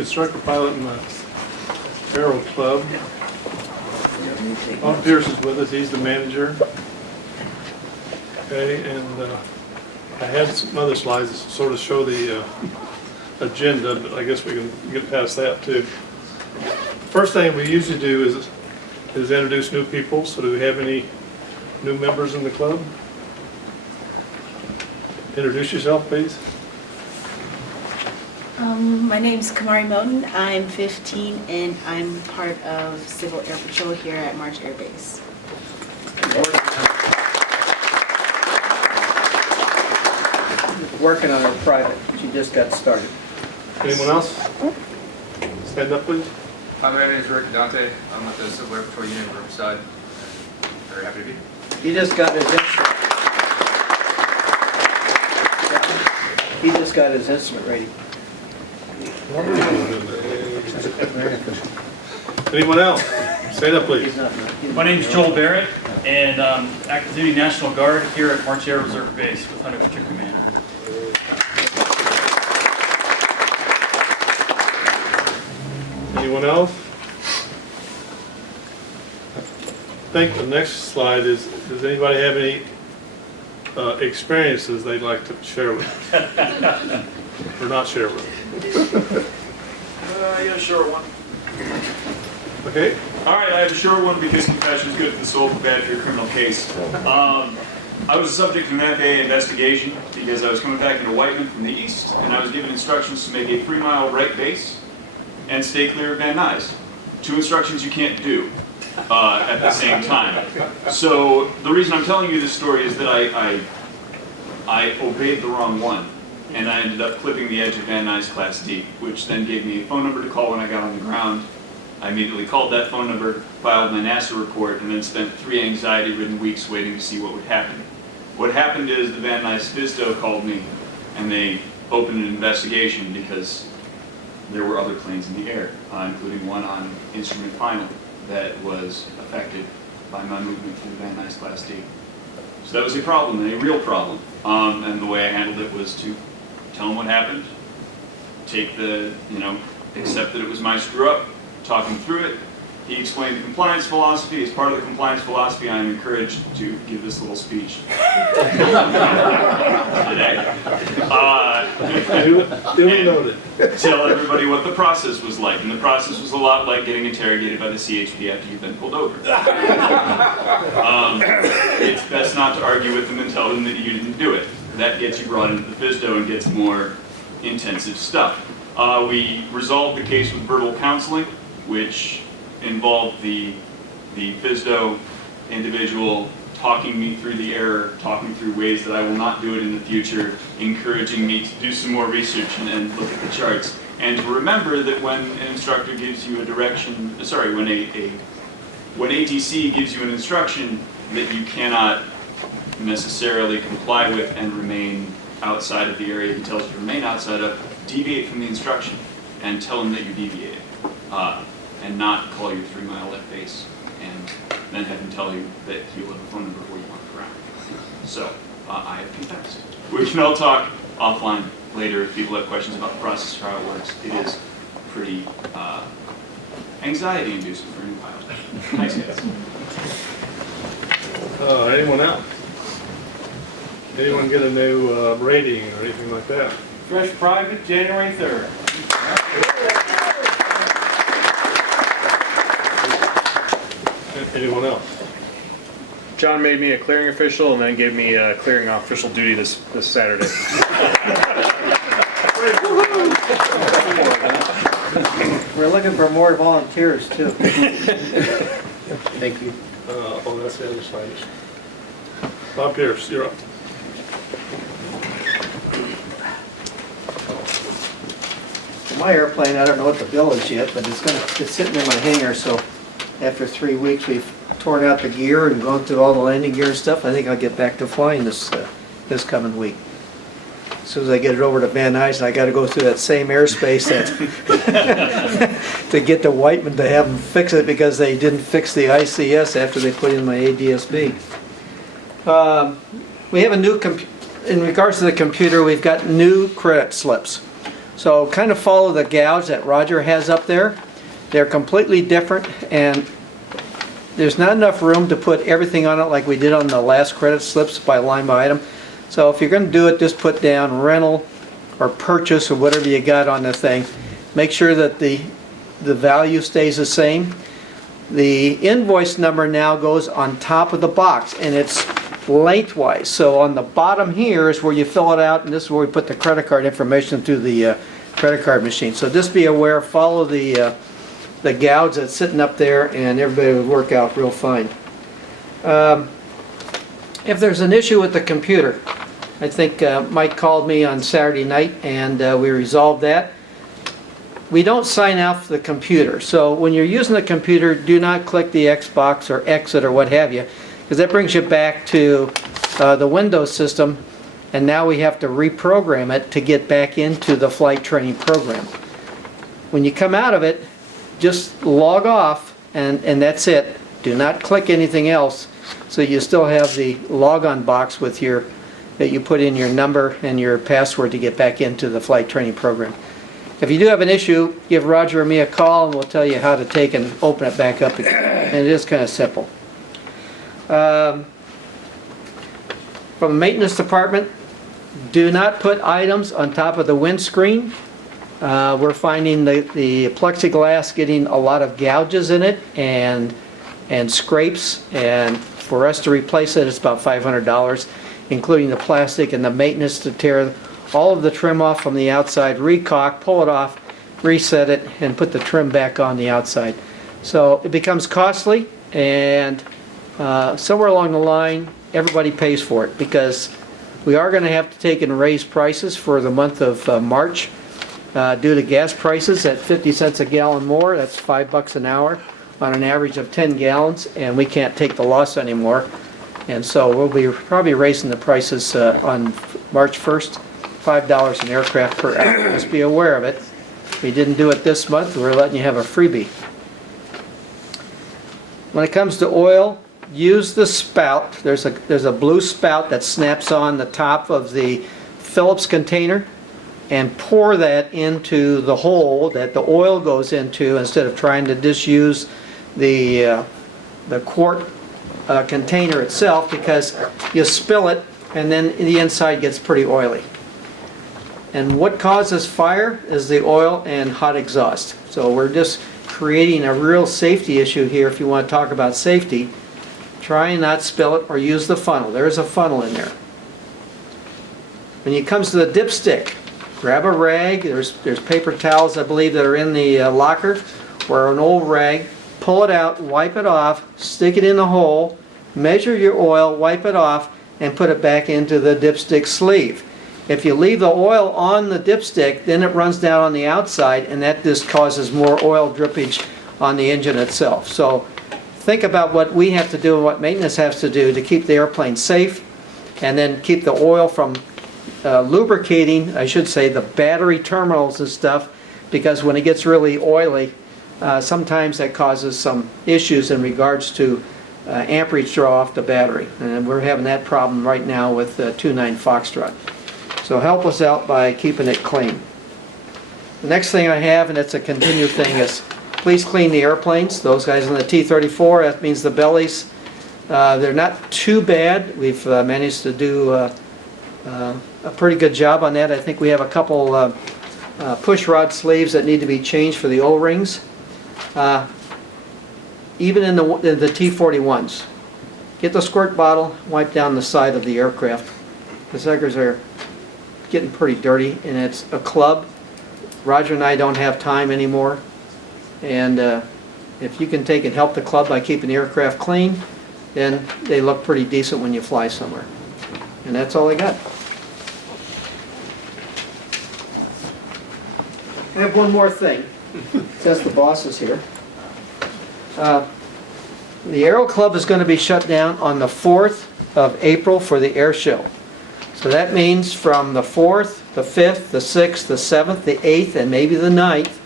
instructor pilot in the Aero Club. Bob Pierce is with us, he's the manager. Okay, and I had some other slides that sort of show the agenda, but I guess we can get past that too. First thing we usually do is introduce new people. So do we have any new members in the club? Introduce yourself, please. My name's Kamari Moten. I'm 15 and I'm part of Civil Air Patrol here at March Air Base. Working on her private. She just got started. Anyone else? Stand up, please. Hi, my name is Rick Dante. I'm with the Civil Air Patrol Unit in Riverside. Very happy to be here. He just got his instrument. He just got his instrument ready. Anyone else? Stand up, please. He's not. My name is Joel Barrett, and I'm active duty National Guard here at March Air Reserve Base with Hunter Infantry Command. Anyone else? I think the next slide is, does anybody have any experiences they'd like to share with us? Or not share with us? Yeah, short one. Okay? All right, I have a short one because confession is good for the soul, for bad for your criminal case. I was the subject of an FAA investigation because I was coming back into Whiteman from the east, and I was given instructions to make a 3-mile right base and stay clear of Van Nuys. 2 instructions you can't do at the same time. So the reason I'm telling you this story is that I obeyed the wrong one. And I ended up clipping the edge of Van Nuys Class D, which then gave me a phone number to call when I got on the ground. I immediately called that phone number, filed my NASA report, and then spent 3 anxiety-ridden weeks waiting to see what would happen. What happened is the Van Nuys FSDO called me, and they opened an investigation because there were other planes in the air, including one on instrument final that was affected by my movement through Van Nuys Class D. So that was a problem, and a real problem. And the way I handled it was to tell him what happened, take the, accept that it was my screw up, talk him through it. He explained the compliance philosophy. As part of the compliance philosophy, I am encouraged to give this little speech today. Duly noted. Tell everybody what the process was like. And the process was a lot like getting interrogated by the CHP after you've been pulled over. It's best not to argue with them and tell them that you didn't do it. That gets you brought into the FSDO and gets more intensive stuff. We resolved the case with verbal counseling, which involved the FSDO individual talking me through the error, talking through ways that I will not do it in the future, encouraging me to do some more research and look at the charts. And to remember that when an instructor gives you a direction, when ATC gives you an instruction that you cannot necessarily comply with and remain outside of the area he tells you to remain outside of, deviate from the instruction and tell him that you're deviating. And not call your 3-mile left base and then have him tell you that he'll have a phone number for you on the ground. So, I have confessed. We can all talk offline later if people have questions about the process or how it works. It is pretty anxiety-inducing for a new pilot. Thanks, guys. Anyone else? Anyone get a new rating or anything like that? Fresh Private, January 3rd. Anyone else? John made me a clearing official and then gave me clearing official duty this Saturday. We're looking for more volunteers too. Thank you. That's the other side. Bob Pierce, you're up. My airplane, I don't know what the bill is yet, but it's sitting in my hangar, so after 3 weeks, we've torn out the gear and gone through all the landing gear and stuff. I think I'll get back to flying this coming week. As soon as I get it over to Van Nuys, I got to go through that same airspace to get to Whiteman to have them fix it because they didn't fix the ICS after they put in my ADSB. We have a new in regards to the computer, we've got new credit slips. So kind of follow the gouge that Roger has up there. They're completely different, and there's not enough room to put everything on it like we did on the last credit slips by line by item. So if you're going to do it, just put down rental or purchase or whatever you got on the thing. Make sure that the value stays the same. The invoice number now goes on top of the box, and it's lengthwise. So on the bottom here is where you fill it out, and this is where we put the credit card information through the credit card machine. So just be aware, follow the gouge that's sitting up there, and everybody will work out real fine. If there's an issue with the computer, I think Mike called me on Saturday night, and we resolved that. We don't sign out for the computer, so when you're using the computer, do not click the Xbox or exit or what have you, because that brings you back to the Windows system, and now we have to reprogram it to get back into the flight training program. When you come out of it, just log off, and that's it. Do not click anything else, so you still have the logon box with that you put in your number and your password to get back into the flight training program. If you do have an issue, give Roger or me a call, and we'll tell you how to take and open it back up again. And it is kind of simple. From the maintenance department, do not put items on top of the windscreen. We're finding the plexiglass getting a lot of gouges in it and scrapes, and for us to replace it, it's about $500, including the plastic and the maintenance to tear all of the trim off from the outside, recock, pull it off, reset it, and put the trim back on the outside. So it becomes costly, and somewhere along the line, everybody pays for it, because we are going to have to take and raise prices for the month of March due to gas prices at 50 cents a gallon more. That's $5 an hour on an average of 10 gallons, and we can't take the loss anymore. And so we'll be probably raising the prices on March 1st, $5 an aircraft per hour. Just be aware of it. We didn't do it this month. We're letting you have a freebie. When it comes to oil, use the spout. There's a blue spout that snaps on the top of the Phillips container, and pour that into the hole that the oil goes into instead of trying to disuse the quart container itself, because you spill it and then the inside gets pretty oily. And what causes fire is the oil and hot exhaust. So we're just creating a real safety issue here. If you want to talk about safety, try and not spill it or use the funnel. There is a funnel in there. When it comes to the dipstick, grab a rag. There's paper towels, I believe, that are in the locker, or an old rag. Pull it out, wipe it off, stick it in the hole, measure your oil, wipe it off, and put it back into the dipstick sleeve. If you leave the oil on the dipstick, then it runs down on the outside, and that just causes more oil drippage on the engine itself. So think about what we have to do and what maintenance has to do to keep the airplane safe, and then keep the oil from lubricating, I should say, the battery terminals and stuff, because when it gets really oily, sometimes that causes some issues in regards to amperage draw off the battery. And we're having that problem right now with 29 Foxtrot. So help us out by keeping it clean. The next thing I have, and it's a continued thing, is please clean the airplanes. Those guys in the T-34, that means the bellies. They're not too bad. We've managed to do a pretty good job on that. I think we have a couple push rod sleeves that need to be changed for the O-rings. Even in the T-41s. Get the squirt bottle, wipe down the side of the aircraft. The suckers are getting pretty dirty, and it's a club. Roger and I don't have time anymore. And if you can take and help the club by keeping the aircraft clean, then they look pretty decent when you fly somewhere. And that's all I got. I have one more thing, since the boss is here. The Aero Club is going to be shut down on the 4th of April for the air show. So that means from the 4th, the 5th, the 6th, the 7th, the 8th, and maybe the 9th,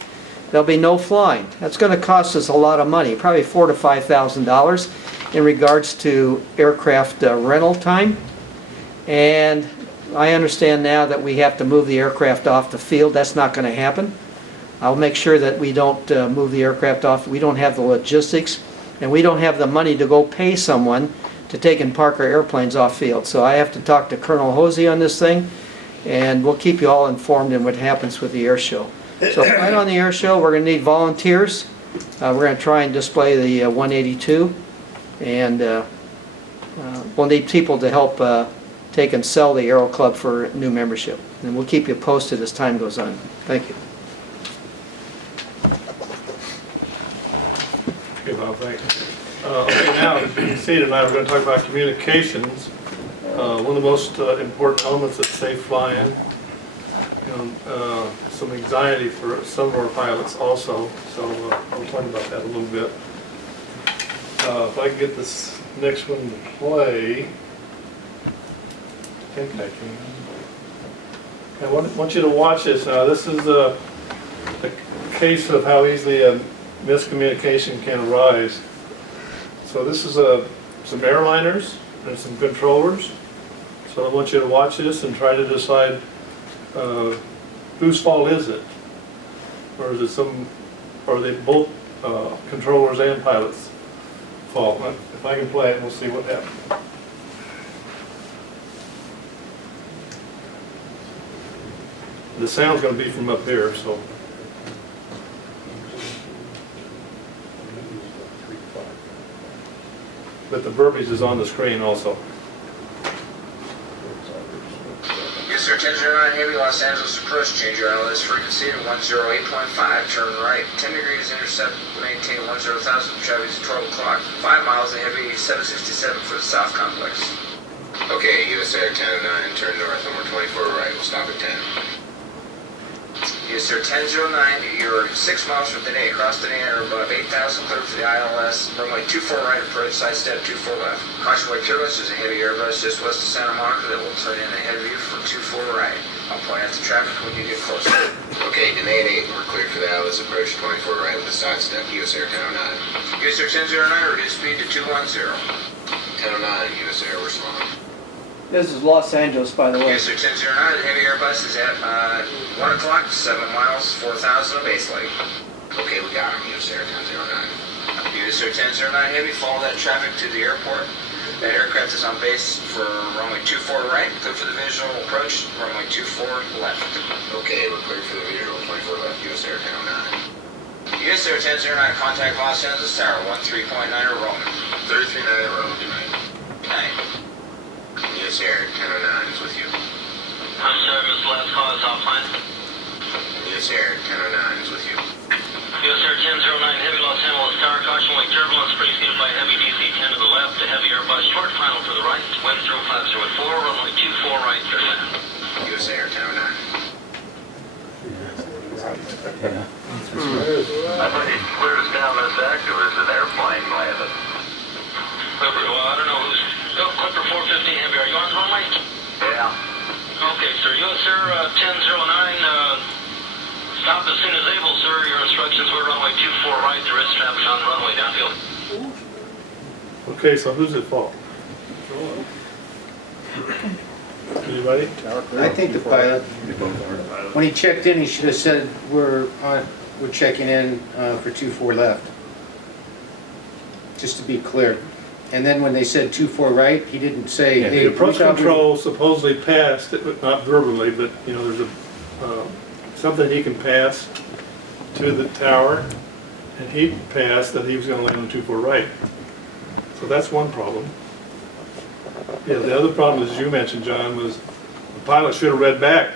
there'll be no flying. That's going to cost us a lot of money, probably $4,000 to $5,000 in regards to aircraft rental time. And I understand now that we have to move the aircraft off the field. That's not going to happen. I'll make sure that we don't move the aircraft off. We don't have the logistics, and we don't have the money to go pay someone to take and park our airplanes off field. So I have to talk to Colonel Hosey on this thing, and we'll keep you all informed in what happens with the air show. So right on the air show, we're going to need volunteers. We're going to try and display the 182, and we'll need people to help take and sell the Aero Club for new membership. And we'll keep you posted as time goes on. Thank you. Okay, Bob, thanks. Okay, now, as you can see tonight, we're going to talk about communications. One of the most important elements of safe flying. Some anxiety for some of our pilots also, so I'll talk about that a little bit. If I can get this next one to play. I think I can. I want you to watch this now. This is a case of how easily a miscommunication can arise. So this is some airliners and some controllers. So I want you to watch this and try to decide whose fault is it? Or is it are they both controllers and pilots' fault? If I can play it, we'll see what happens. The sound's going to be from up here, so. But the verbiage is on the screen also. Yes, sir, 1009 Heavy, Los Angeles approach, change your ILS frequency to 108.5, turn right, 10 degrees, intercept, maintain 10,000, traffic is 12 o'clock, 5 miles of Heavy, 767 for the South Complex. Okay, US Air 1009, turn north, number 24 right, we'll stop at 10. Yes, sir, 1009, you're 6 miles from Denay, across Denay, or above 8,000, clear for the ILS, runway 24 right approach, side step 24 left. Caution way turbulence, there's a heavy Airbus just west of Santa Monica that will turn in ahead of you for 24 right. I'll point out the traffic when you get closer. Okay, Denay at 8, we're cleared for the ILS approach 24 right with a side step, US Air 1009. US Air 1009, reduce speed to 210. 1009, US Air, we're slowing. This is Los Angeles, by the way. Yes, sir, 1009, the heavy Airbus is at 1 o'clock, 7 miles, 4,000 of base leg. Okay, we got him, US Air 1009. US Air 1009 Heavy, follow that traffic to the airport. That aircraft is on base for runway 24 right, clear for the visual approach, runway 24 left. Okay, we're clear for the visual, 24 left, US Air 1009. US Air 1009, contact Los Angeles Tower, 13.9 or Roman. 33.9 or Roman, good night. Good night. US Air 1009 is with you. I'm sorry, Mr. Last call is offline. US Air 1009 is with you. US Air 1009 Heavy, Los Angeles Tower, caution wake turbulence, preceded by heavy DC 10 to the left, the heavy Airbus short final to the right, wind through 504, runway 24 right, clear land. US Air 1009. I thought he cleared us down as active as an airplane landed. Well, I don't know who's... Oh, Clipper 415 Heavy, are you on the runway? Yeah. Okay, sir. US Air 1009, stop as soon as able, sir. Your instructions were runway 24 right, there is traffic on the runway downfield. Okay, so who's at fault? Anybody? I think the pilot, when he checked in, he should have said, we're checking in for 24 left. Just to be clear. And then when they said 24 right, he didn't say, hey. The approach control supposedly passed, not verbally, but, you know, there's a, something he can pass to the tower, and he passed that he was gonna land on 24 right. So that's one problem. Yeah, the other problem, as you mentioned, John, was the pilot should have read back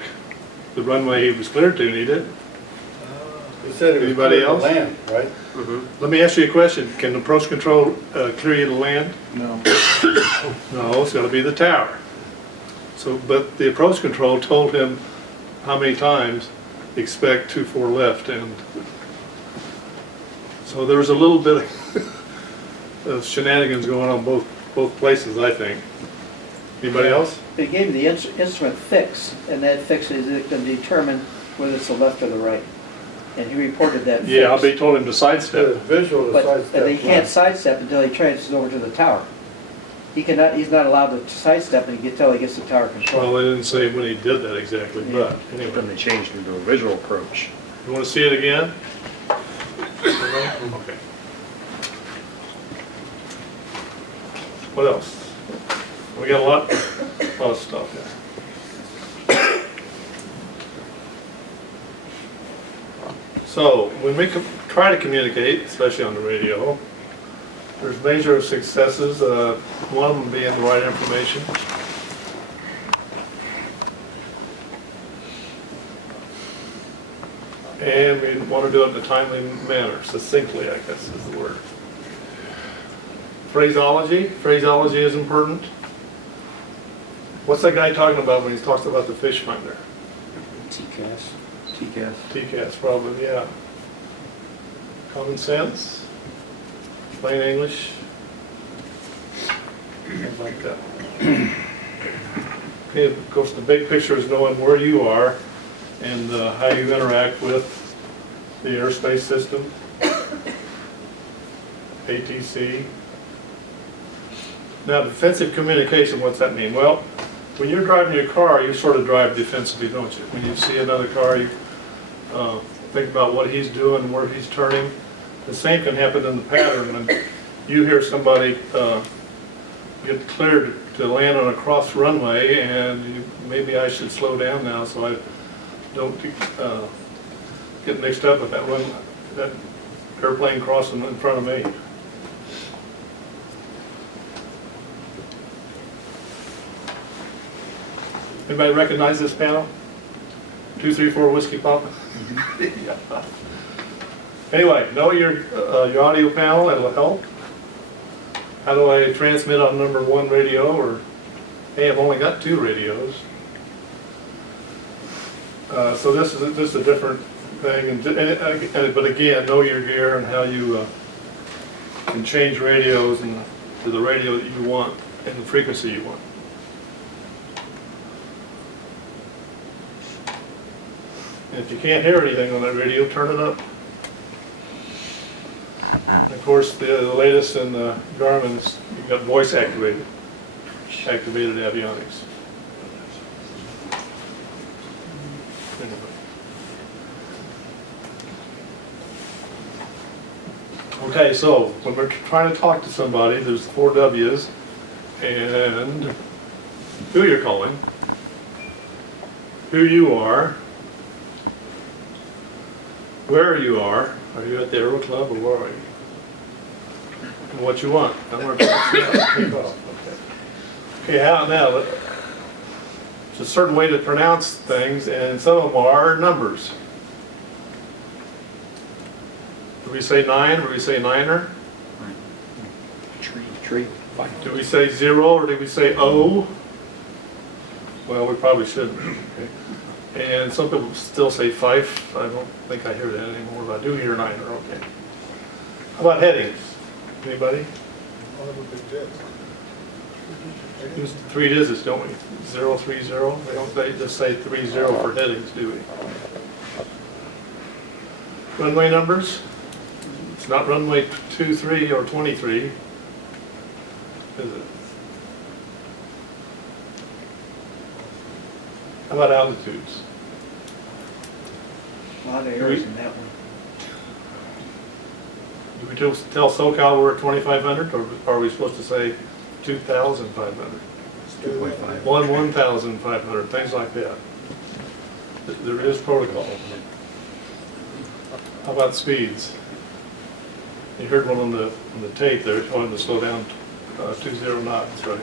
the runway he was cleared to, and he didn't. He said it was Anybody clear to else? land, right? Let me ask you a question. Can the approach control clear you to land? No. No, it's gotta be the tower. So, but the approach control told him how many times expect 24 left, and so there was a little bit of shenanigans going on both places, I think. Anybody else? They gave the instrument fix, and that fix is going to determine whether it's the left or the right. And he reported that fix. Yeah, they told him to The sidestep. visual to But sidestep. they can't sidestep until he transfers over to the tower. he's not allowed to sidestep until he gets the tower Well, control. they didn't say when he did that exactly, but Then anyway. they changed it to a visual approach. You want to see it again? Okay. What else? We got a lot of stuff here. So, when we try to communicate, especially on the radio, there's measure of successes, one of them being the right information. And we want to do it in a timely manner, succinctly, I guess is the word. Phraseology is important. What's that guy talking about when he talks about the fish finder? TCAS. TCAS, probably, yeah. Common sense, plain English, things like that. Okay, of course, the big picture is knowing where you are and how you interact with the airspace system, ATC. Now, defensive communication, what's that mean? Well, when you're driving your car, you sort of drive defensively, don't you? When you see another car, you think about what he's doing, where he's turning. The same can happen in the pattern when you hear somebody get cleared to land on a cross runway, and maybe I should slow down now so I don't get mixed up with that airplane crossing in front of me. Anybody recognize this panel? 234 Whiskey Papa? Yeah. Anyway, know your audio panel, it'll help. How do I transmit on number 1 radio, or, hey, I've only got 2 radios. So this is a different thing, but again, know your gear and how you can change radios to the radio that you want and the frequency you want. And if you can't hear anything on that radio, turn it up. And of course, the latest in the Garmin is you've got voice activated avionics. Okay, so when we're trying to talk to somebody, there's 4 W's, and who you're calling, who you are, where you are you at the Aero Club or where are you? And what you want. And we're take off. Okay, how now? There's a certain way to pronounce things, and some of them are numbers. Do we say 9 or do we say niner? Tree. Do we say 0 or do we say O? Well, we probably shouldn't. Okay. And some people still say fife. I don't think I hear that anymore, but I do hear niner. Okay. How about headings? Anybody? Use 3 digits, don't we? 030. They don't just say 30 for headings, do we? Runway numbers? It's not runway 23 or 23, is it? How about altitudes? A lot of errors in that one. Do we tell SoCal we're at 2,500, or are we supposed to say 2,500? 1,500, things like that. There is protocol. How about speeds? You heard one on the tape there, telling to slow down 20 knots, right?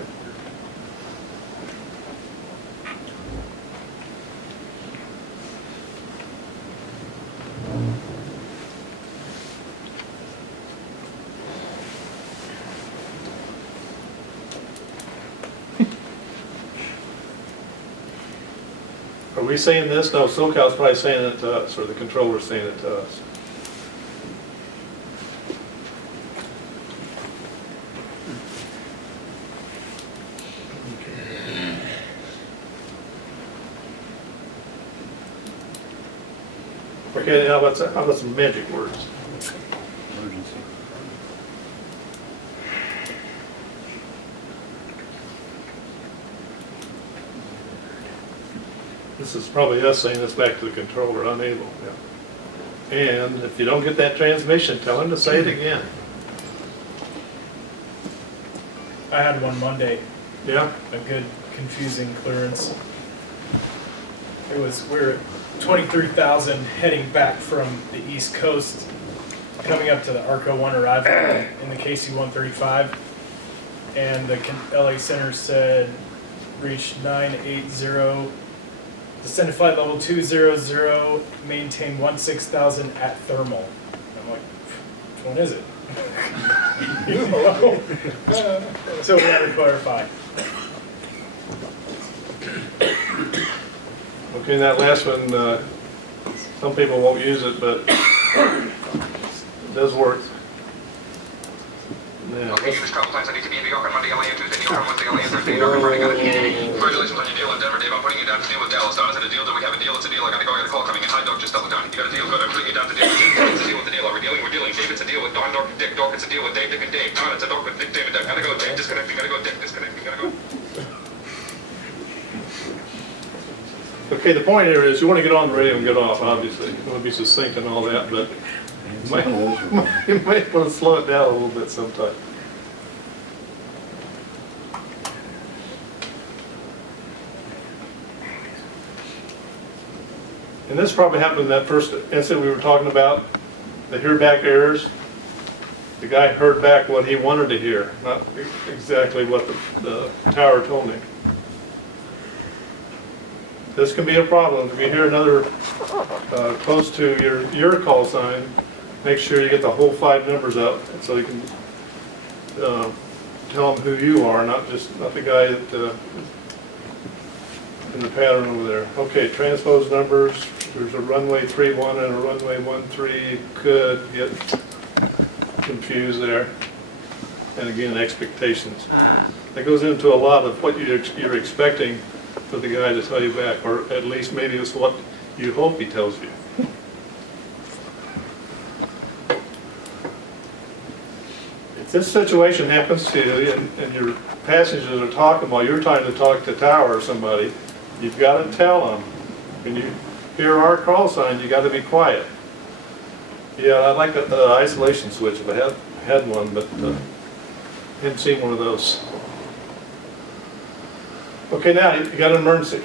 Are we saying this? No, SoCal's probably saying it to us, or the controller's saying it to us. Okay, now how about some magic words? This is probably us saying this back to the controller, unable, yeah. And if you don't get that transmission, tell him to say it again. I had one Monday, Yeah? a good confusing clearance. We were at 23,000 heading back from the East Coast, coming up to the ARCO 1 arrival in the KC 135. And the LA Center said reach 980, descended flight level 200, maintain 16,000 at thermal. I'm like, which one is it? So we had to clarify. Okay, that last one, some people won't use it, but it does work. Yeah. Okay, use travel plans. I need to be in New York on Monday, LA, and Tuesday, New York on Wednesday, LA, and Thursday, New York on Friday. Got it. Congratulations on your deal in Denver, Dave. I'm putting you down to deal with Dallas. Don, is it a deal? Do we have a deal? It's a deal. I gotta go. I got a call coming in. Hi, Doc. Just double down. You got a deal? Good. I'm putting you down to deal. It's a deal with the deal. Are we dealing? We're dealing. Dave, it's a deal with Don, Doc, Dick, Doc. It's a deal with Dave, Dick, and Dave. Don, it's a Doc with Dick, Dave, and Dick. Gotta go. Dave, disconnect. You gotta go. Dick, disconnect. You gotta go. Okay, the point here is you want to get on the radio and get off, obviously. You want to be succinct and all that, but you might want to slow it down a little bit sometime. And this probably happened in that first incident we were talking about, the hear back errors. The guy heard back what he wanted to hear, not exactly what the tower told him. This can be a problem. If you hear another close to your call sign, make sure you get the whole 5 numbers up so you can tell them who you are, not the guy that in the pattern over there. Okay, transpose numbers. There's a runway 31 and a runway 13. Could get confused there. And again, expectations. That goes into a lot of what you're expecting for the guy to tell you back, or at least maybe it's what you hope he tells you. If this situation happens to you and your passengers are talking while you're trying to talk to tower or somebody, you've got to tell them. When you hear our call sign, you got to be quiet. Yeah, I like the isolation switch if I had one, but hadn't seen one of those. Okay, now you got an emergency.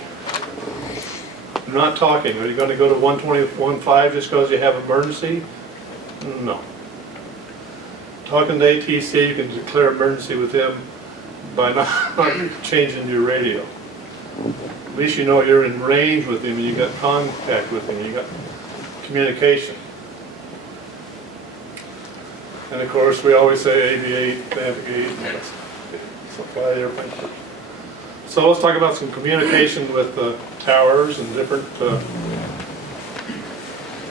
You're not talking. Are you going to go to 121.5 just because you have an emergency? No. Talking to ATC, you can declare emergency with them by not changing your radio. At least you know you're in range with him and you got contact with him, you got communication. And of course, we always say aviate, navigate, fly the airplane. So let's talk about some communication with towers and different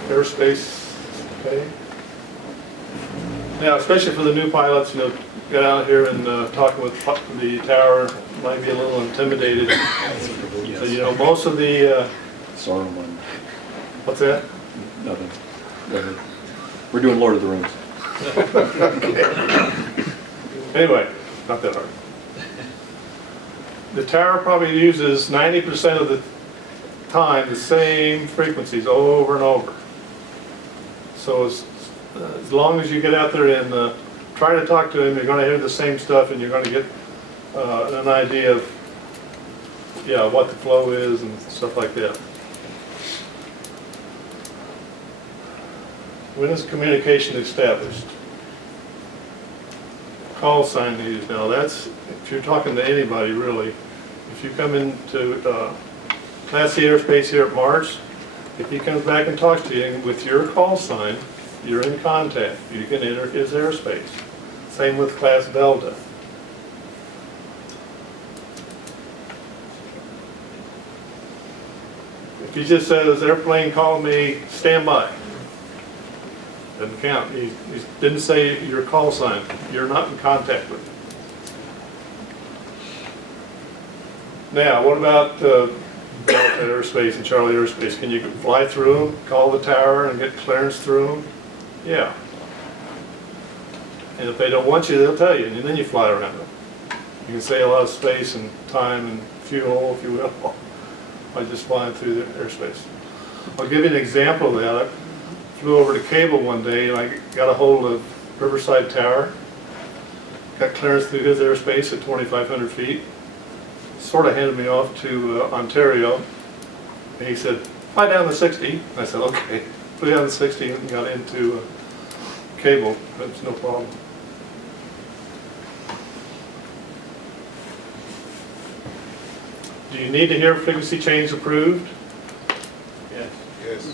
airspace. Okay. Now, especially for the new pilots, get out here and talking with the tower might be a little intimidated. So most of the. Sorry, one. What's that? Nothing. Go ahead. We're doing Lord of the Rings. Anyway, not that hard. The tower probably uses 90% of the time the same frequencies over and over. So as long as you get out there and try to talk to him, you're going to hear the same stuff and you're going to get an idea of what the flow is and stuff like that. When is communication established? Call sign to use. Now that's, if you're talking to anybody really, if you come into Class C airspace here at March, if he comes back and talks to you with your call sign, you're in contact. You can enter his airspace. Same with Class Delta. If he just says, airplane call me, stand by. Doesn't count. He didn't say your call sign. You're not in contact with him. Now, what about Delta airspace and Charlie airspace? Can you fly through them, call the tower, and get clearance through them? Yeah. And if they don't want you, they'll tell you, and then you fly around them. You can save a lot of space and time and fuel, if you will. by just flying through the airspace. I'll give you an example of that. I flew over to Cable one day and I got a hold of Riverside Tower. Got clearance through his airspace at 2,500 feet. Sort of handed me off to Ontario. And he said, fly down to 60. I said, okay. Flew down to 60 and got into Cable. That's no problem. Do you need to hear frequency change approved? Yes. Yes.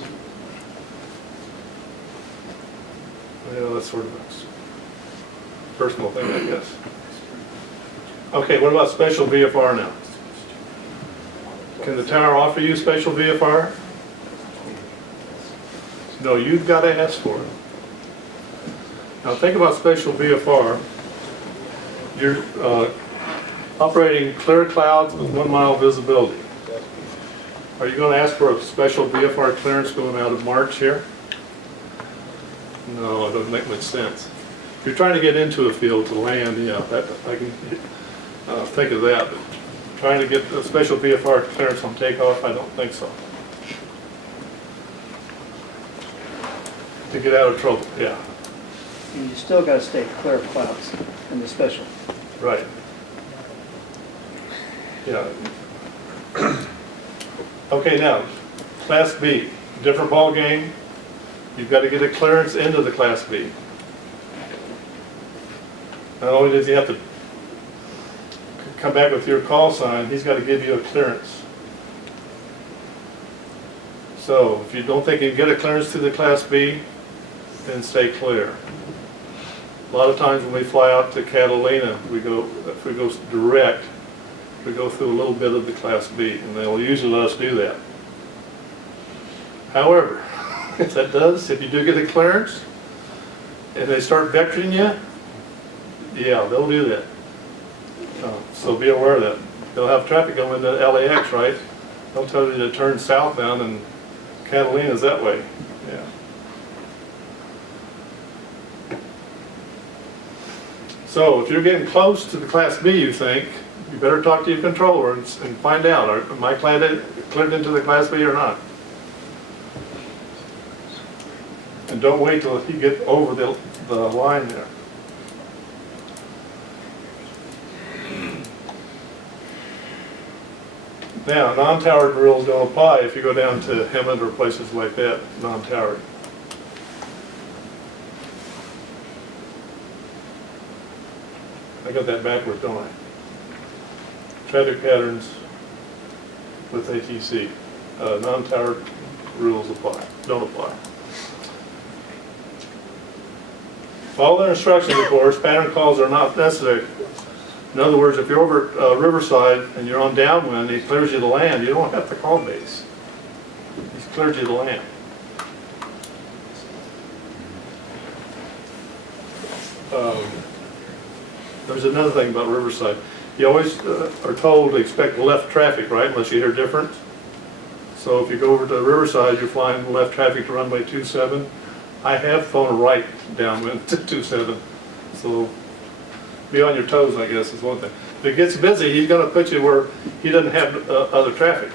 Well, that's sort of a personal thing, I guess. Okay, what about special VFR now? Can the tower offer you special VFR? No, you've got to ask for it. Now think about special VFR. You're operating clear clouds with 1 mile visibility. Are you going to ask for a special VFR clearance going out of March here? No, it doesn't make much sense. If you're trying to get into a field to land, yeah, that, I can think of that. But trying to get a special VFR clearance on takeoff, I don't think so. To get out of trouble, yeah. And you still gotta stay clear of clouds in the special. Right. Yeah. Okay, now, Class B, different ball game. You've got to get a clearance into the Class B. Not only does he have to come back with your call sign, he's got to give you a clearance. So if you don't think you can get a clearance to the Class B, then stay clear. A lot of times when we fly out to Catalina, if we go direct, we go through a little bit of the Class B, and they'll usually let us do that. However, if you do get a clearance, and they start vectoring you, yeah, they'll do that. So be aware of that. They'll have traffic going into LAX, right? They'll tell you to turn southbound, and Catalina's that way. Yeah. So if you're getting close to the Class B, you think, you better talk to your controller and find out, am I cleared into the Class B or not? And don't wait till you get over the line there. Now, non-towered rules don't apply if you go down to Hemet or places like that, non-towered. I got that backwards, don't I? Traffic patterns with ATC. Non-towered rules don't apply. Follow their instructions, of course. Pattern calls are not necessary. In other words, if you're over at Riverside and you're on downwind, he clears you to land, you don't have to call base. He's cleared you to land. There's another thing about Riverside. You always are told to expect left traffic, right, unless you hear different. So if you go over to Riverside, you're flying left traffic to runway 27. I have flown right downwind to 27. So be on your toes, I guess, is one thing. If it gets busy, he's going to put you where he doesn't have other traffic.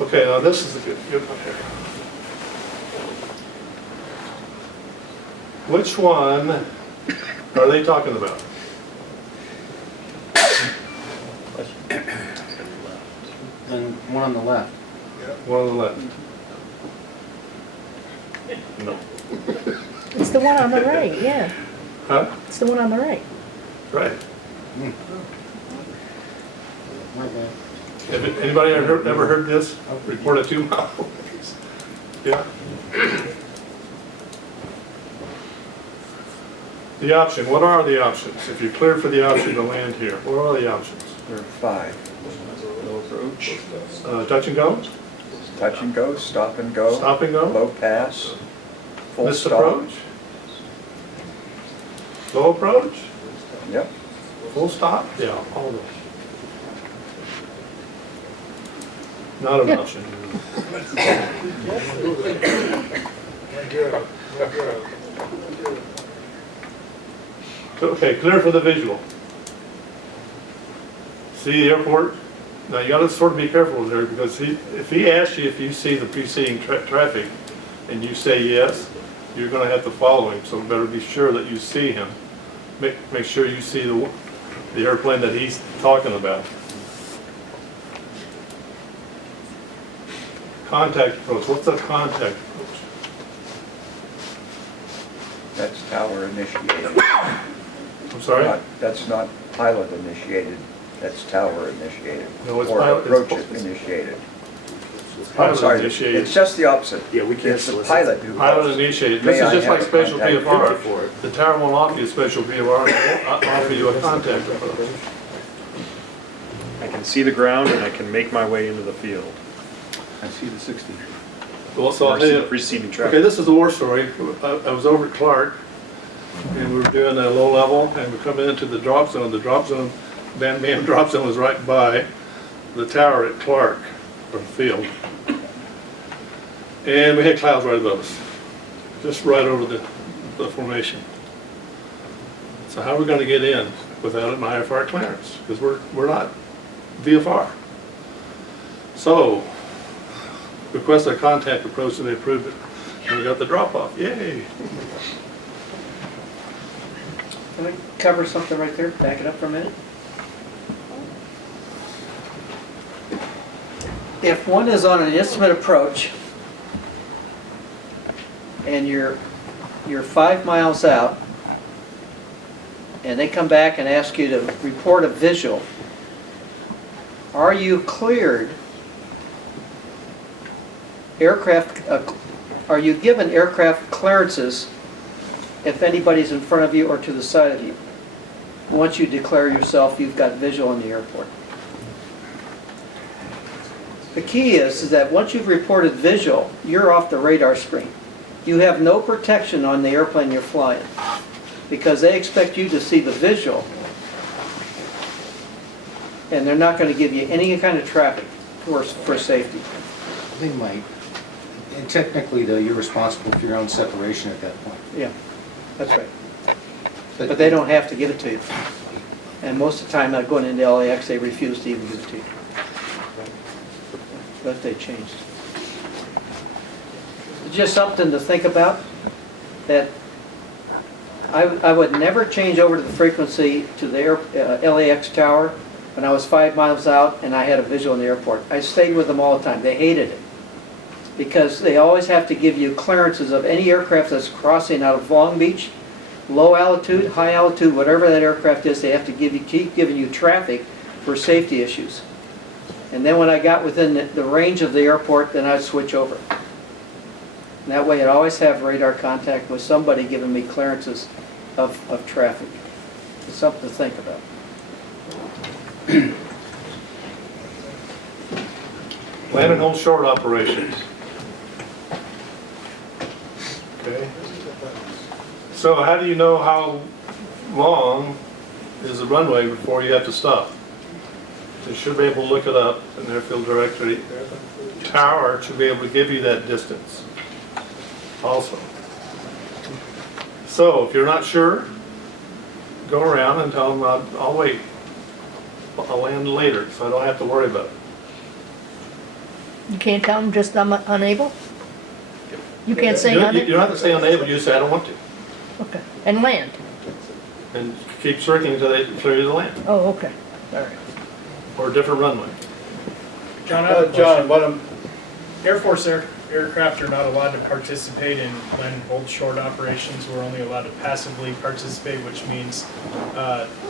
Okay, now this is a good one here. Which one are they talking about? And one on the left. One on the left. No. It's the one on the right, yeah. Huh? It's the one on the right. Right. My bad. Have anybody ever heard this? Report a 2 mile. Yeah. The option, what are the options? If you're cleared for the option to land here, what are the options? There are 5. Low approach. Touch and go? Touch and go, stop and go. Stop and go? Low pass. Full Missed stop. approach? Low approach? Yep. Full stop? Yeah, all those. Not an option. Okay, clear for the visual. see the airport? Now, you gotta sort of be careful there, because if he asks you if you see the preceding traffic, and you say yes, you're gonna have to follow him, so better be sure that you see him. Make sure you see the airplane that he's talking about. Contact approach, what's a contact approach? That's tower initiated. I'm sorry? That's not pilot initiated, that's tower initiated. No, it's Or pilot- approach it's- initiated. Pilot I'm sorry, initiated. it's just the opposite. Yeah, we can't It's the solicit. pilot who. Pilot initiated, May this is I just have like a special contact PFR. for it? The tower won't offer you a special PFR, it won't offer you a contact approach. I can see the ground and I can make my way into the field. I see the 60. Well, so Or I'll see tell the you, preceding okay, traffic. this is the war story. I was over at Clark, and we were doing a low level, and we're coming into the drop zone. The drop zone, Bam Bam drop zone was right by the tower at Clark, or the field. And we had clouds right above us, just right over the formation. So how are we gonna get in without an IFR clearance? Because we're not VFR. So, request a contact approach, and they approved it. And we got the drop off, yay. Can we cover something right there? Back it up for a minute. If one is on an instrument approach and you're 5 miles out and they come back and ask you to report a visual, are you cleared aircraft, are you given aircraft clearances if anybody's in front of you or to the side of you? Once you declare yourself, you've got visual in the airport. The key is that once you've reported visual, you're off the radar screen. You have no protection on the airplane you're flying because they expect you to see the visual, and they're not going to give you any kind of traffic for safety. They might. And technically, though, you're responsible for your own separation at that point. Yeah, that's right. But they don't have to give it to you. And most of the time, not going into LAX, they refuse to even give it to you. But they changed. It's just something to think about, that I would never change over to the frequency to the LAX tower when I was 5 miles out and I had a visual in the airport. I stayed with them all the time. They hated it because they always have to give you clearances of any aircraft that's crossing out of Long Beach, low altitude, high altitude, whatever that aircraft is. They have to keep giving you traffic for safety issues. And then when I got within the range of the airport, then I'd switch over. And that way I'd always have radar contact with somebody giving me clearances of traffic. It's something to think about. Land and hold short operations. Okay. So how do you know how long is the runway before you have to stop? You should be able to look it up in their field directory. Tower should be able to give you that distance also. So if you're not sure, go around and tell them, I'll wait. I'll land later, so I don't have to worry about it. You can't tell them just I'm unable? You can't say You don't unable? have to say unable, you say I don't want to. Okay. And land? And keep circling until they clear you the land, Oh, okay. All right. or a different runway. John, I have a John, question. Air Force aircraft are not allowed to participate in land and hold short operations. We're only allowed to passively participate, which means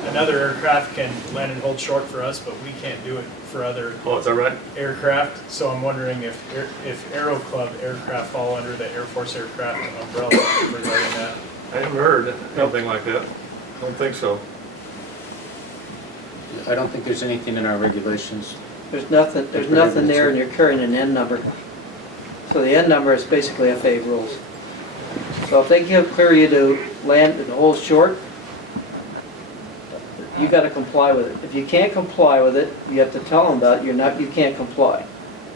another aircraft can land and hold short for us, but we can't do it for other Oh, is that right? aircraft. So I'm wondering if Aero Club aircraft fall under the Air Force aircraft umbrella regarding that. I haven't heard anything like that. I don't think so. I don't think there's anything in our regulations. There's nothing there, and you're carrying an N number. So the N number is basically FAA rules. So if they clear you to land and hold short, you got to comply with it. If you can't comply with it, you have to tell them that you can't comply.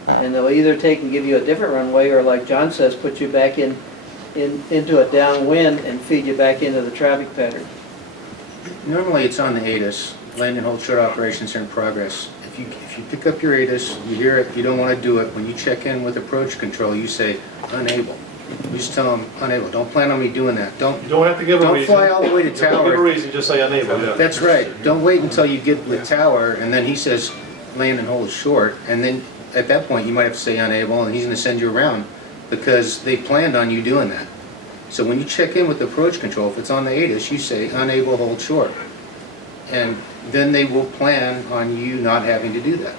And they'll either take and give you a different runway, or like John says, put you back into a downwind and feed you back into the traffic pattern. Normally, it's on the ATIS. land and hold short operations are in progress. If you pick up your ATIS, you hear it, you don't want to do it, when you check in with approach control, you say unable. You just tell them unable. Don't plan on me doing that. You don't have to give a Don't reason. fly all the way to You don't have to give a tower. reason, just say unable, yeah. That's right. Don't wait until you get the tower and then he says land and hold short. And then at that point, you might have to say unable and he's going to send you around because they planned on you doing that. So when you check in with the approach control, if it's on the ATIS, you say unable hold short. And then they will plan on you not having to do that.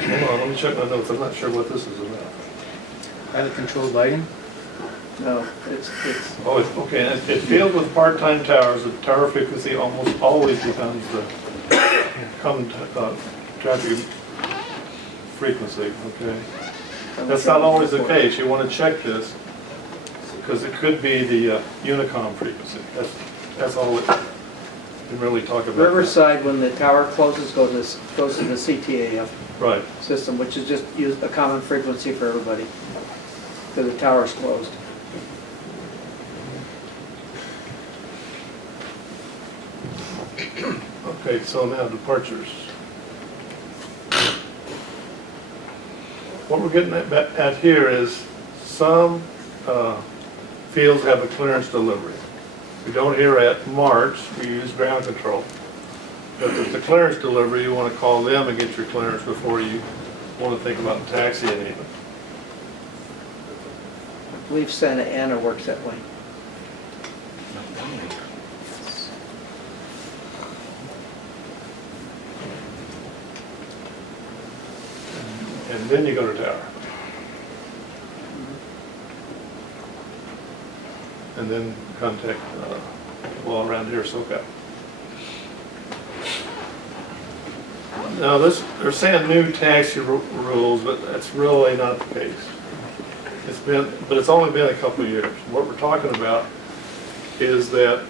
Hold on, let me check my notes, I'm not sure what this is about. Pilot controlled lighting? No, it's, Oh, okay, and it failed with part-time towers, the tower frequency almost always becomes the traffic frequency, okay? That's not always the case, you want to check this, because it could be the Unicom frequency, that's all it can really talk about. Riverside, when the tower closes, goes to the CTAF Right. system, which is just a common frequency for everybody, because the tower's closed. Okay, so now departures. What we're getting at here is some fields have a clearance delivery. We don't here at March, we use ground control. But if it's a clearance delivery, you want to call them and get your clearance before you want to think about taxiing even. I believe Santa Ana works that way. And then you go to tower. And then contact, well, around here, SoCal. Now this, they're saying new taxi rules, but that's really not the case. But it's only been a couple of years. What we're talking about is that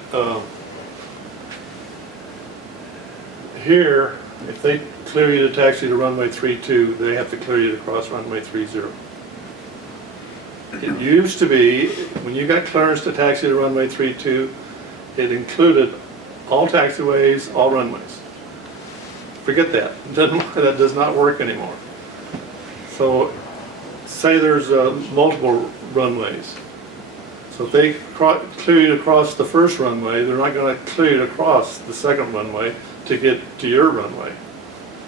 here, if they clear you to taxi to runway 32, they have to clear you to cross runway 30. It used to be, when you got clearance to taxi to runway 32, it included all taxiways, all runways. Forget that. That does not work anymore. So, say there's multiple runways. So if they clear you to cross the first runway, they're not going to clear you to cross the second runway to get to your runway.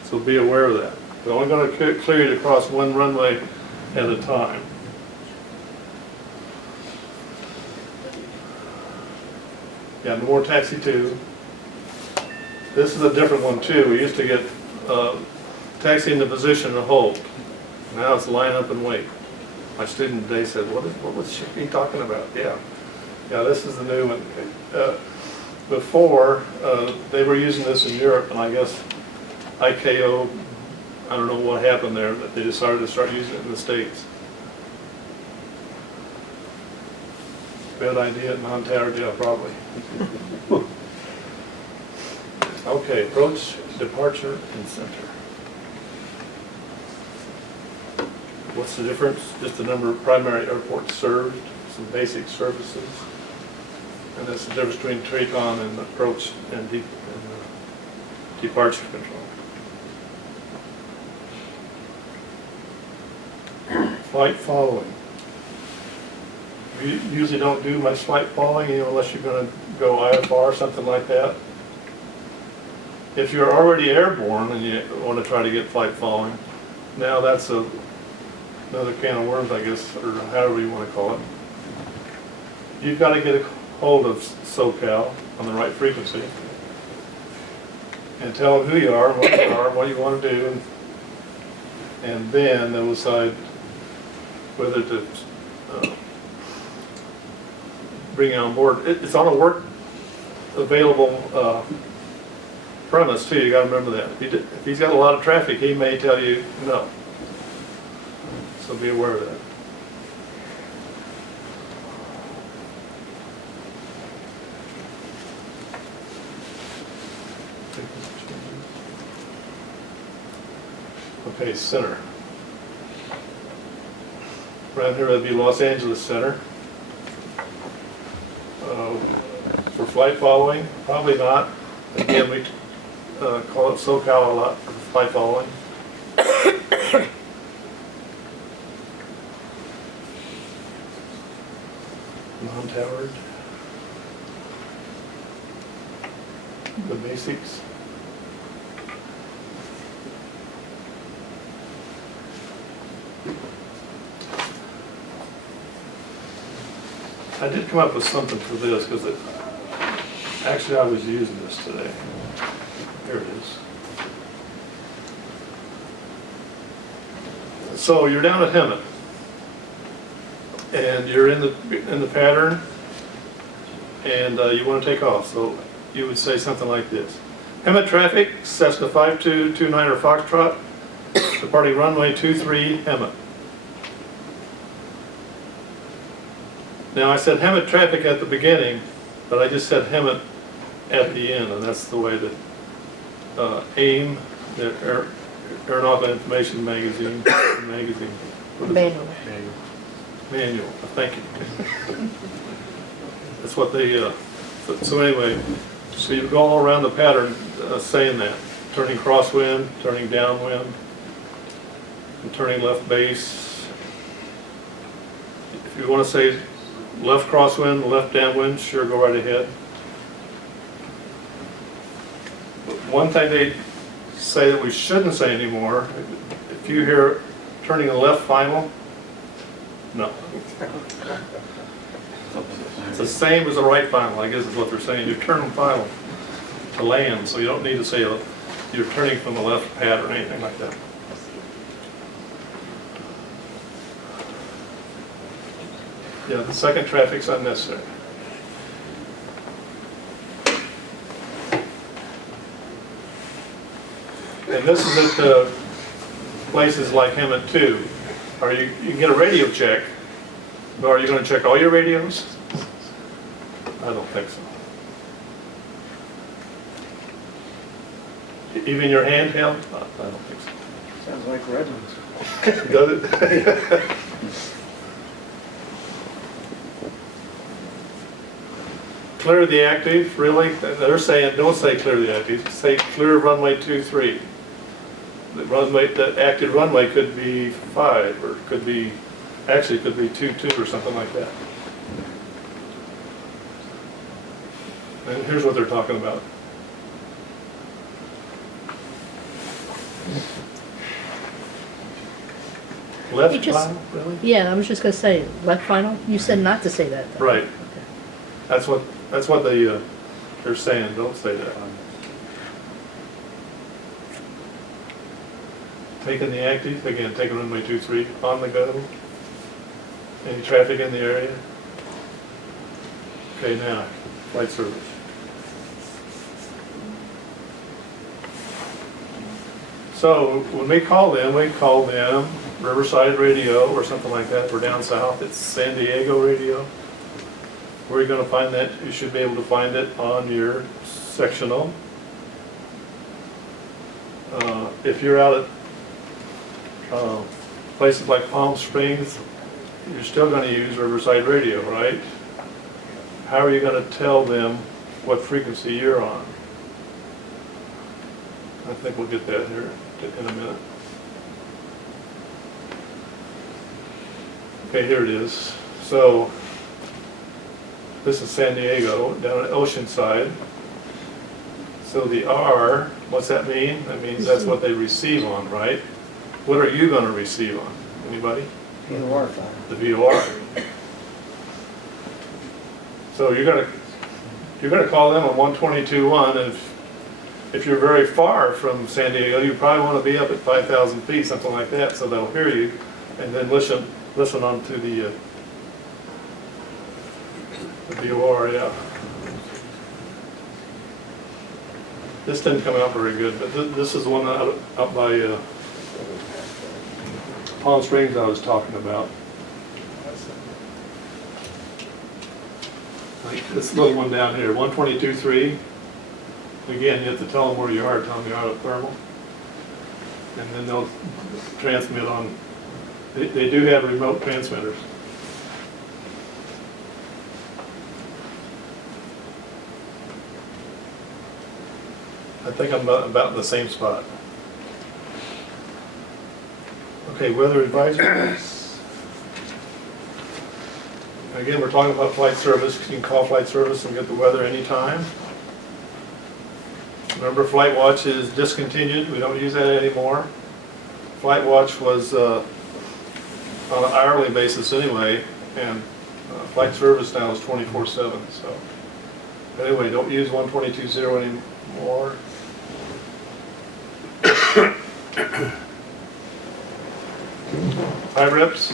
So be aware of that. They're only going to clear you to cross one runway at a time. Yeah, the more taxi 2. This is a different one too. We used to get taxi into position and hold. Now it's line up and wait. My student today said, what was she talking about? Yeah, this is the new one. Before, they were using this in Europe, and I guess ICAO, I don't know what happened there, but they decided to start using it in the States. Bad idea at non-tower, yeah, probably. Okay, approach, departure, and center. What's the difference? Just the number of primary airports served, some basic services. And that's the difference between TRACON and approach and departure control. Flight following. We usually don't do much flight following, unless you're going to go IFR or something like that. If you're already airborne and you want to try to get flight following, now that's another can of worms, I guess, or however you want to call it. You've got to get a hold of SoCal on the right frequency and tell them who you are, what you want to do, and then they'll decide whether to bring you on board. It's on a work available premise too. You got to remember that. If he's got a lot of traffic, he may tell you no. So be aware of that. Okay, center. Around here, that'd be Los Angeles Center. For flight following, probably not. Again, we call it SoCal a lot for flight following. Non-towered. The basics. I did come up with something for this because actually I was using this today. Here it is. So you're down at Hemet and you're in the pattern and you want to take off. So you would say something like this. Hemet traffic, Cessna 5229 or Foxtrot, departing runway 23 Hemet. Now I said Hemet traffic at the beginning, but I just said Hemet at the end, and that's the way that AIM, the Aeronautical Information Magazine, Manual. Manual, thank you. That's what they, so anyway, so you go all around the pattern saying that. Turning crosswind, turning downwind, and turning left base. If you want to say left crosswind, left downwind, sure, go right ahead. But one thing they say that we shouldn't say anymore, if you hear turning a left final, no. It's the same as a right final, I guess is what they're saying. You're turning final to land, so you don't need to say you're turning from the left pad or anything like that. Yeah, the second traffic's unnecessary. And this is at places like Hemet 2. You can get a radio check, but are you going to check all your radios? I don't think so. Even your handheld? I don't think so. Sounds like Redlands. Does it? Clear the active, really? They're saying, don't say clear the active, say clear runway 23. The active runway could be 5, or could be, actually could be 22 or something like that. And here's what they're talking about. Left You just- final, really? Yeah, I was just gonna say, left final, you said not to say that. though. Right. That's what they're saying, don't say that. Taking the active, again, taking runway 23, on the go. Any traffic in the area? Okay, now, flight service. So when we call them Riverside Radio or something like that. We're down south, it's San Diego Radio. Where are you going to find that? You should be able to find it on your sectional. If you're out at places like Palm Springs, you're still going to use Riverside Radio, right? How are you going to tell them what frequency you're on? I think we'll get that here in a minute. Okay, here it is. So this is San Diego, down at Oceanside. So the R, what's that mean? That means that's what they receive on, right? What are you going to receive on? Anybody? VOR. The VOR. So you're going to call them on 122.1, and if you're very far from San Diego, you probably want to be up at 5,000 feet, something like that, so they'll hear you, and then listen on to the VOR, yeah. This didn't come out very good, but this is the one out by Palm Springs I was talking about. Like this little one down here, 122.3. Again, you have to tell them where you are, tell them you're out of thermal. and then they'll transmit on, they do have remote transmitters. I think I'm about in the same spot. Okay, weather advisories. Again, we're talking about flight service. You can call flight service and get the weather anytime. Remember, Flight Watch is discontinued. We don't use that anymore. Flight Watch was on an hourly basis anyway, and flight service now is 24/7. So anyway, don't use 122.0 anymore. High reps.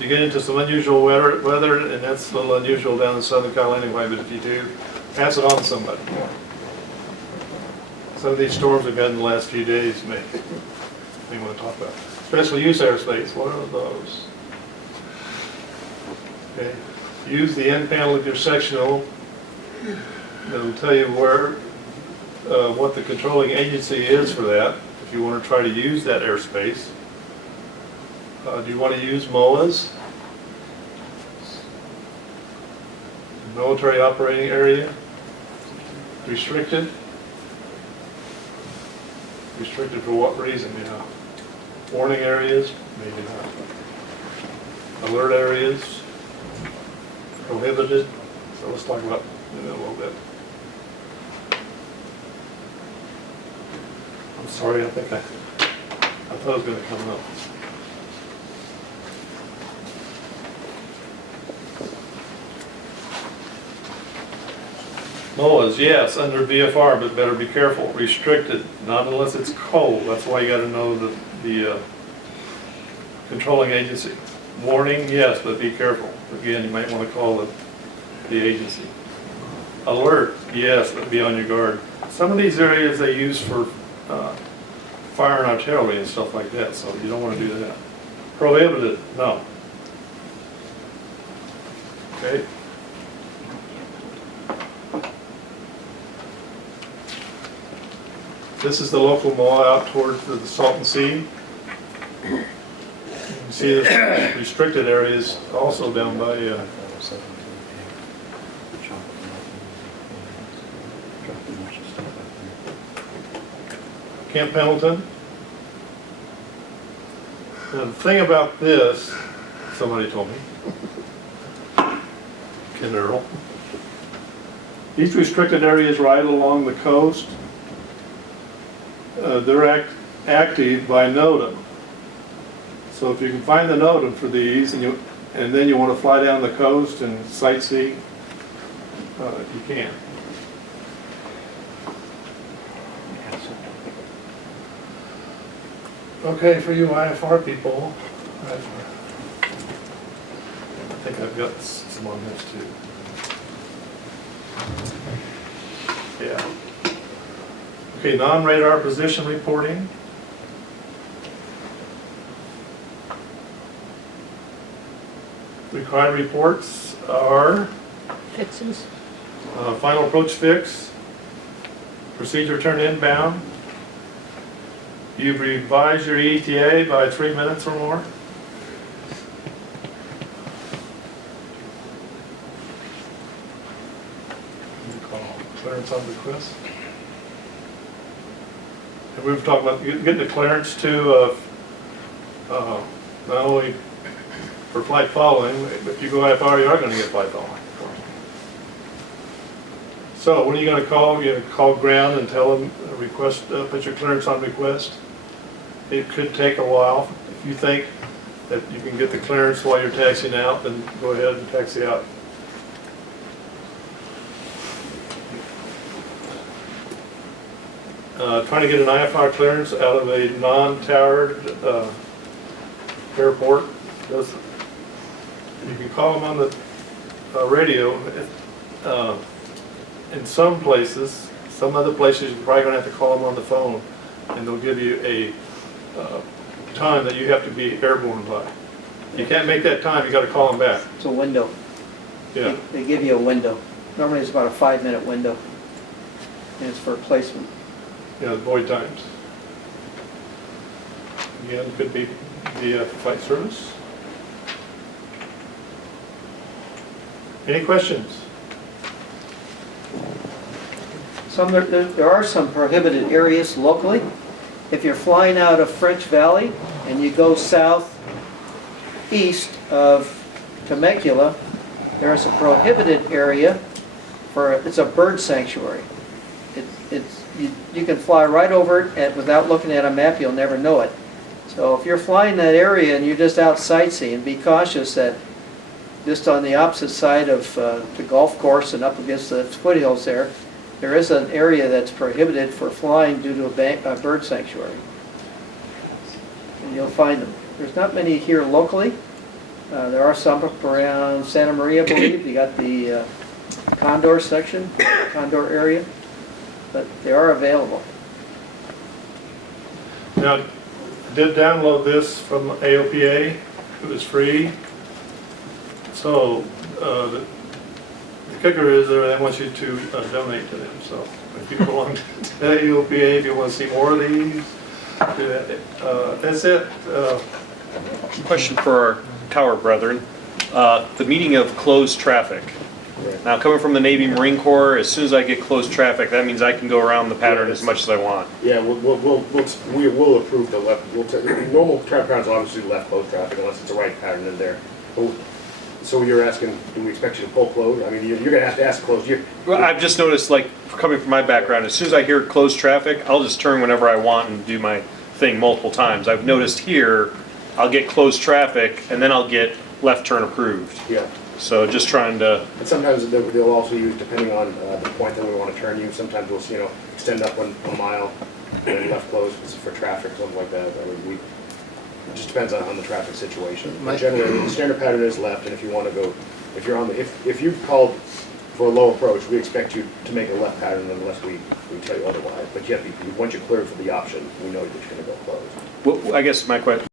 You get into some unusual weather, and that's a little unusual down in Southern Cal anyway, but if you do, pass it on to somebody. Some of these storms we've had in the last few days may want to talk about. Special use airspace, what are those? Okay. Use the end panel of your sectional. It'll tell you where, what the controlling agency is for that, if you want to try to use that airspace. Do you want to use MOAs? Military operating area? Restricted? Restricted for what reason? Yeah. Warning areas? Maybe not. Alert areas? Prohibited? So let's talk about it a little bit. I'm sorry, I thought it was going to come up. MOAs, yes, under VFR, but better be careful. Restricted, not unless it's cold. That's why you got to know the controlling agency. Warning, yes, but be careful. Again, you might want to call the agency. Alert, yes, but be on your guard. Some of these areas they use for fire and artillery and stuff like that, so you don't want to do that. Prohibited, no. Okay. This is the local MOA out toward the Salton Sea. You can see this restricted areas also down by Camp Pendleton. Now the thing about this, somebody told me, Ken Earl, these restricted areas right along the coast, they're active by NOTAM. So if you can find the NOTAM for these, and then you want to fly down the coast and sightsee, you can. Okay, for you IFR people, I think I've got some on this too. Yeah. Okay, non-radar position reporting. Required reports are Fixes. Final approach fix, procedure turn inbound, you've revised your ETA by 3 minutes or more. Clearance on request. And we've talked about getting the clearance too of not only for flight following, but if you go IFR, you are going to get flight following. So when are you going to call? You're going to call ground and tell them request, put your clearance on request. It could take a while. If you think that you can get the clearance while you're taxiing out, then go ahead and taxi out. Trying to get an IFR clearance out of a non-towered airport. You can call them on the radio. In some places, some other places, you're probably going to have to call them on the phone, and they'll give you a time that you have to be airborne by. You can't make that time, you got to call them back. It's a window. Yeah. They give you a window. Normally it's about a 5-minute window. And it's for placement. Yeah, the void times. Again, could be via flight service. Any questions? There are some prohibited areas locally. If you're flying out of French Valley and you go southeast of Temecula, there's a prohibited area it's a bird sanctuary. You can fly right over it and without looking at a map, you'll never know it. So if you're flying that area and you're just out sightseeing, be cautious that just on the opposite side of the golf course and up against the foothills there is an area that's prohibited for flying due to a bird sanctuary. And you'll find them. There's not many here locally. There are some up around Santa Maria, I believe. You got the Condor section, Condor area, but they are available. Now, I did download this from AOPA. It was free. So the kicker is they want you to donate to them. So if you belong to AOPA, if you want to see more of these, do that. That's it. Question for our tower brethren. The meaning of closed traffic. Now, coming from the Navy Marine Corps, as soon as I get closed traffic, that means I can go around the pattern as much as I want. Yeah, we'll approve the left, normal traffic patterns will obviously left closed traffic unless it's a right pattern in there. So you're asking, do we expect you to pull closed? I mean, you're gonna have to ask closed. Well, I've just noticed, like, coming from my background, as soon as I hear closed traffic, I'll just turn whenever I want and do my thing multiple times. I've noticed here, I'll get closed traffic and then I'll get left turn approved. Yeah. So just trying to. And sometimes they'll also use, depending on the point that we want to turn you, sometimes we'll, extend up 1 mile and left closed for traffic, something like that. It just depends on the traffic situation. But generally, the standard pattern is left, and if you want to go, if you called for a low approach, we expect you to make a left pattern unless we tell you otherwise. But once you're cleared for the option, we know that you're going to go closed. Well, I guess my question